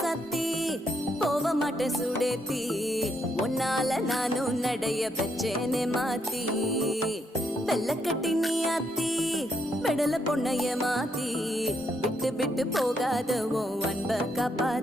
சத்தி போக மாட்டேன் சுடேத்தி உன்னால நானும் நடைய வச்சேனே மாத்தி வெள்ள கட்டி நீ ஆத்தி பெடல பொண்ணைய மாத்தி விட்டு விட்டு போகாத உன் அன்ப காப்பாத்தி